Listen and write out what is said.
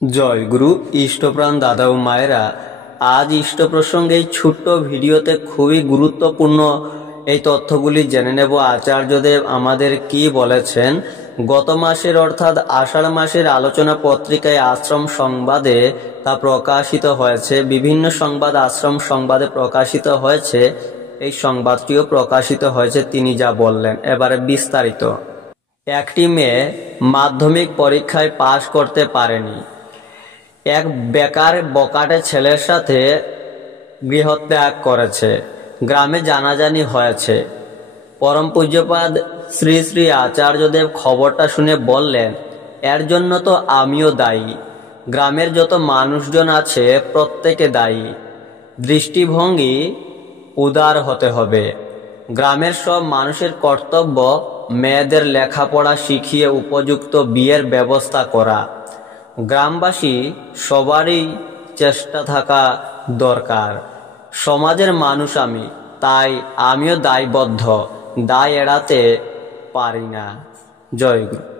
জয় গুরু ইষ্টপ্রাণ দাদা ও মায়েরা, আজ ইষ্ট প্রসঙ্গে এই ছোট্ট ভিডিওতে খুবই গুরুত্বপূর্ণ এই তথ্যগুলি জেনে নেব। আচার্যদেব আমাদের কি বলেছেন। গত মাসের অর্থাৎ আষাঢ় মাসের আলোচনা পত্রিকায় আশ্রম সংবাদে তা প্রকাশিত হয়েছে। বিভিন্ন সংবাদ আশ্রম সংবাদে প্রকাশিত হয়েছে। এই সংবাদটিও প্রকাশিত হয়েছে তিনি যা বললেন। এবারে বিস্তারিত। একটি মেয়ে মাধ্যমিক পরীক্ষায় পাশ করতে পারেনি। এক বেকার বকাটে ছেলের সাথে গৃহত্যাগ করেছে। গ্রামে জানাজানি হয়েছে। পরম পূজ্যপাদ শ্রী শ্রী আচার্যদেব খবরটা শুনে বললেন, এর জন্য তো আমিও দায়ী। গ্রামের যত মানুষজন আছে প্রত্যেকে দায়ী। দৃষ্টিভঙ্গি উদার হতে হবে। গ্রামের সব মানুষের কর্তব্য মেয়েদের লেখাপড়া শিখিয়ে উপযুক্ত বিয়ের ব্যবস্থা করা। গ্রামবাসী সবারই চেষ্টা থাকা দরকার। সমাজের মানুষ আমি, তাই আমিও দায়বদ্ধ। দায় এড়াতে পারি না। জয় গুরু।